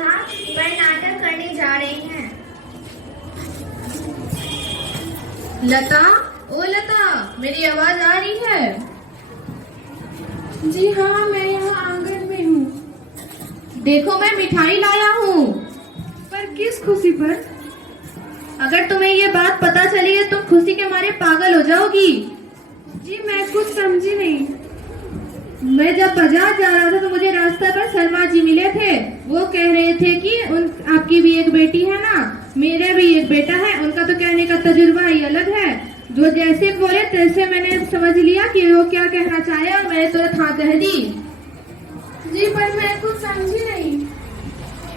विभाग पर नाटक करने जा रहे हैं। लता, ओ लता, मेरी आवाज आ रही है? जी हाँ, मैं यहाँ आंगन में हूँ। देखो मैं मिठाई लाया हूँ। पर किस खुशी पर? अगर तुम्हें ये बात पता चली है तुम खुशी के मारे पागल हो जाओगी। जी मैं कुछ समझी नहीं। मैं जब बाजार जा रहा था तो मुझे रास्ते पर शर्मा जी मिले थे। वो कह रहे थे कि आपकी भी एक बेटी है ना, मेरा भी एक बेटा है। उनका तो कहने का तजुर्बा ही अलग है। जो जैसे बोले तैसे मैंने समझ लिया कि वो क्या कहना चाहे और मैंने तुरंत हाँ कह दी। जी पर मैं कुछ समझी नहीं।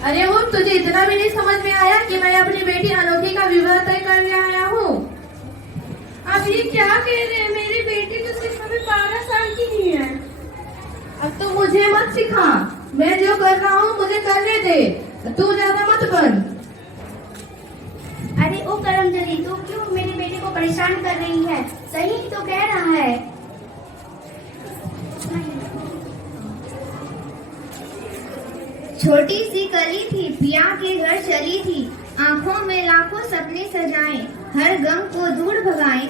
अरे वो तुझे इतना भी नहीं समझ में आया कि मैं अपनी बेटी अनोखी का विवाह तय करने आया हूँ। आप ये क्या कह रहे हैं? मेरी बेटी तो सिर्फ अभी 12 साल की ही है। अब तो मुझे मत सिखा। मैं जो कर रहा हूँ मुझे करने दे, तू ज्यादा मत बन। अरे ओ करमजली, तू क्यों मेरी बेटी को परेशान कर रही है? सही तो कह रहा है। छोटी सी कली थी, पिया के घर चली थी। आंखों में लाखों सपने सजाए, हर गम को दूर भगाए।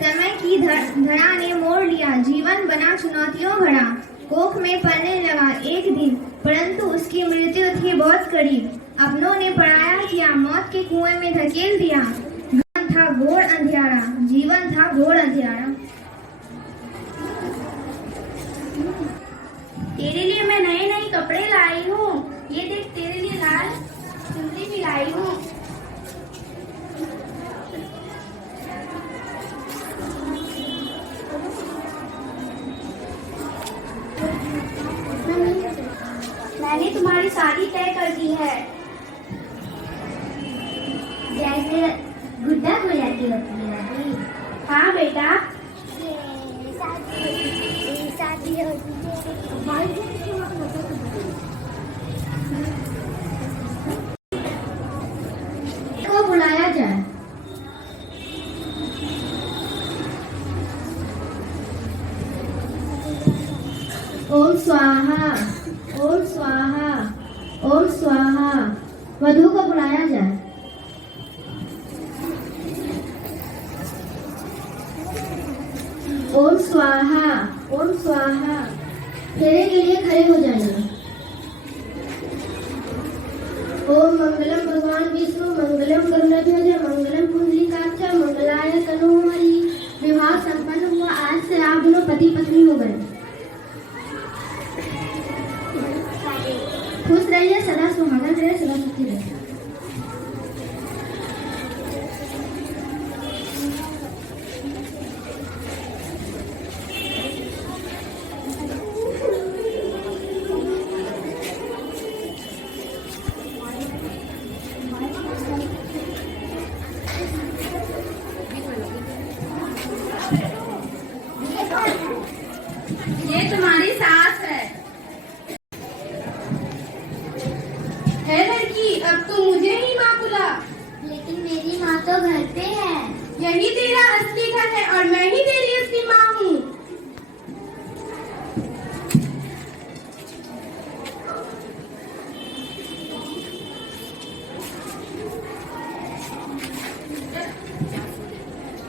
समय की धरा ने मोड़ लिया, जीवन बना चुनौतियों भरा। कोख में पलने लगा एक दिन, परंतु उसकी मृत्यु थी बहुत करीब। अपनों ने पराया किया, मौत के कुएं में धकेल दिया। जीवन था घोर अंधियारा, जीवन था घोर अंधियारा। तेरे लिए मैं नए नए कपड़े लाई हूँ। ये देख, तेरे लिए लाल चुनरी भी लाई हूँ। मैंने तुम्हारी शादी तय कर दी है। जैसे गुड्डा गुलाटी होती है। हाँ बेटा, शादी होती को बुलाया जाए। ओम स्वाहा, ओम स्वाहा, ओम स्वाहा। वधू को बुलाया जाए। ओम स्वाहा, ओम स्वाहा। फेरे के लिए खड़े हो जाइए। ओम मंगलम भगवान विष्णु, मंगलम गरुड़ध्वज, मंगलम पुंडरीकाक्ष, मंगलाय तनोहरि। विवाह संपन्न हुआ। आज से आप दोनों पति पत्नी हो गए। खुश रहिए, सदा सुहागन रहे, सदा सुखी रहे। ये तुम्हारी सास है लड़की। अब तो मुझे ही माँ बुला। लेकिन मेरी माँ तो घर पे है। यही तेरा असली घर है और मैं ही तेरी असली माँ हूँ।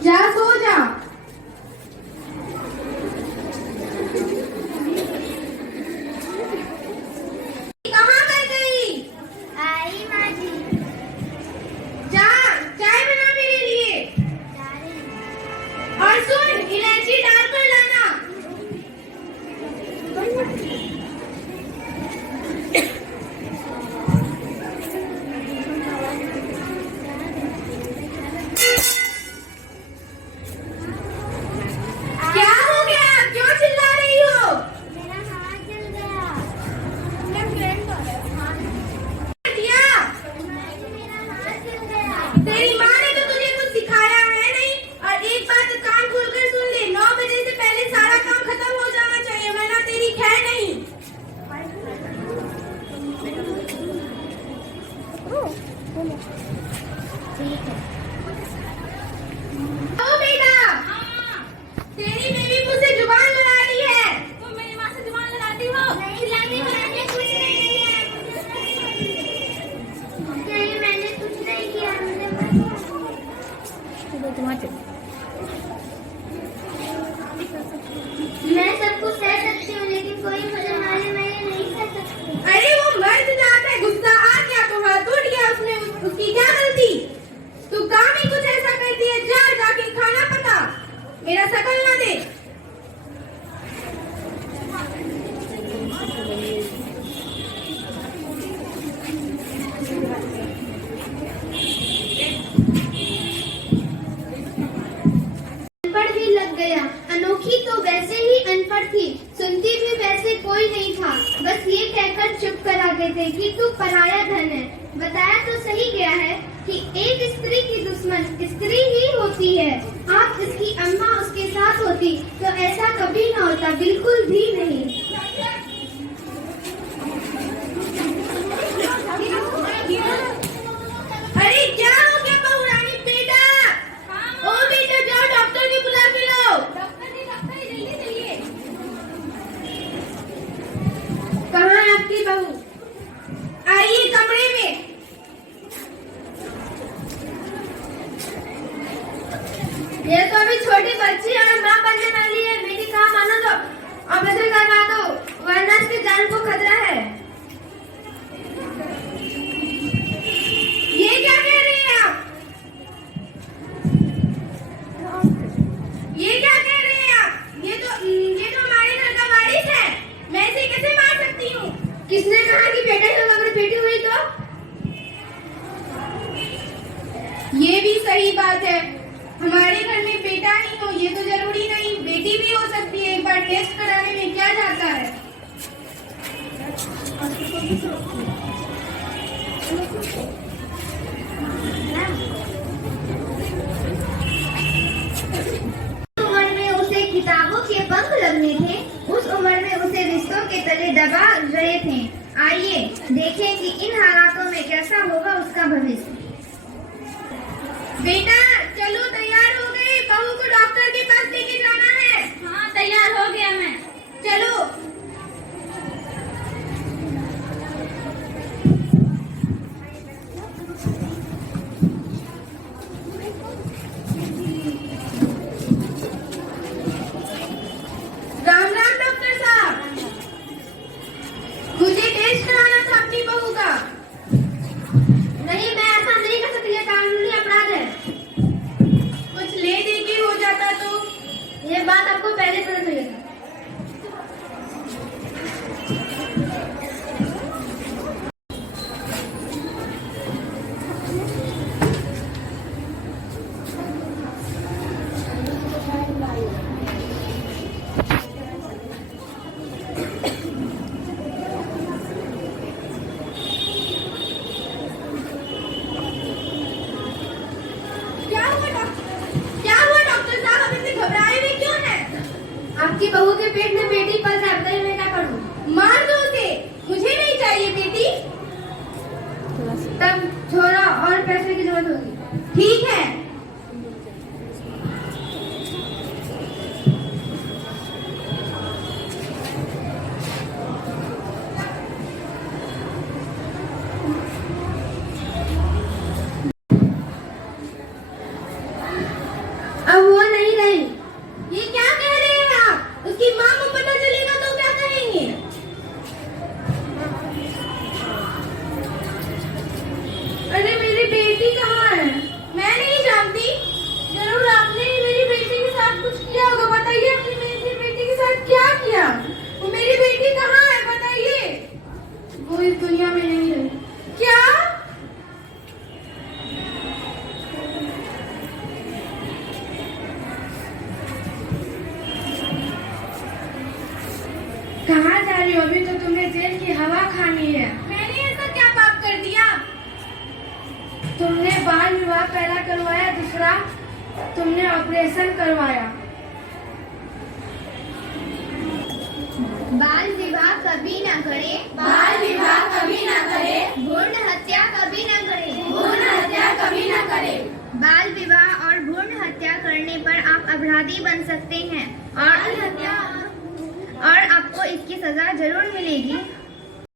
जा सो जा। कहाँ कर गई? आई माँ जी। जा, चाय बना मेरे लिए। और सुन, इलायची डाल कर लाना। क्या हो गया? क्यों चिल्ला रही हो? मेरा हाथ जल गया। दिया? मेरा हाथ जल गया। तेरी माँ ने तो तुझे कुछ सिखाया है नहीं। और एक बात कान खोलकर सुन ले, 9 बजे से पहले सारा काम खत्म हो जाना चाहिए, वरना तेरी खैर नहीं। ठीक है। ओ बेटा, तेरी बेबी मुझसे जुबान लड़ा रही है। तुम मेरी माँ से जुबान लड़ाती हो? नहीं, कुछ नहीं है। चाहते थे कि तू पराया धन है। बताया तो सही गया है कि एक स्त्री की दुश्मन स्त्री ही होती है। आप इसकी अम्मा उसके साथ होती तो ऐसा कभी न होता, बिल्कुल भी नहीं। अरे क्या हो गया बहू रानी? बेटा ओ बेटा, जाओ डॉक्टर को बुला के लाओ। डॉक्टर जी जल्दी चलिए। कहाँ है आपकी बहू? आइए कमरे में। ये तो अभी छोटी बच्ची है और माँ बनने वाली है। मेरी कहा मानो तो ऑपरेशन करवा दो, वरना इसकी जान को खतरा है। ये क्या कह रहे हैं आप? ये क्या कह रहे हैं आप? ये तो हमारे घर का वारिस है। मैं इसे कैसे मार सकती हूँ? किसने कहा कि बेटा ही होगा? अगर बेटी हुई तो? ये भी सही बात है। हमारे घर में बेटा नहीं हो ये तो जरूरी नहीं, बेटी भी हो सकती है। एक बार टेस्ट कराने में क्या जाता है? उम्र में उसे किताबों के पंख लगने थे, उस उम्र में उसे रिश्तों के तले दबा रहे थे। आइए देखें कि इन हालातों में कैसा होगा उसका भविष्य। बेटा चलो, तैयार हो गए? बहू को डॉक्टर के पास लेके जाना है। हाँ तैयार हो गया मैं। चलो। राम राम डॉक्टर साहब, मुझे टेस्ट कराना था अपनी बहू का। नहीं, मैं ऐसा नहीं कर सकती, ये कानूनी अपराध है। कुछ ले दे के हो जाता तो? ये बात आपको पहले पता चलेगा। आपकी बहू के पेट में बेटी पल रहा है, बताइए मैं क्या करूं? मार दो उसे, मुझे नहीं चाहिए बेटी। तब छोरा और पैसे की जरूरत होगी। ठीक है। अब वो नहीं रही। ये क्या कह रहे हैं आप? उसकी माँ को पता चलेगा तो क्या कहेंगे? अरे मेरी बेटी कहाँ है? मैं नहीं जानती। जरूर आपने ही मेरी बेटी के साथ कुछ किया होगा। बताइए अपनी मेरी बेटी के साथ क्या किया? वो मेरी बेटी कहाँ है बताइए। वो इस दुनिया में नहीं है। क्या? कहाँ जा रही हो? अभी तो तुमने जेल की हवा खानी है। मैंने ऐसा क्या पाप कर दिया? तुमने बाल विवाह पहला करवाया, दूसरा तुमने ऑपरेशन करवाया। बाल विवाह कभी न करे, बाल विवाह कभी न करे, भ्रूण हत्या कभी न करे, भ्रूण हत्या कभी न करे। बाल विवाह और भ्रूण हत्या करने पर आप अपराधी बन सकते हैं और आपको इसकी सजा जरूर मिलेगी।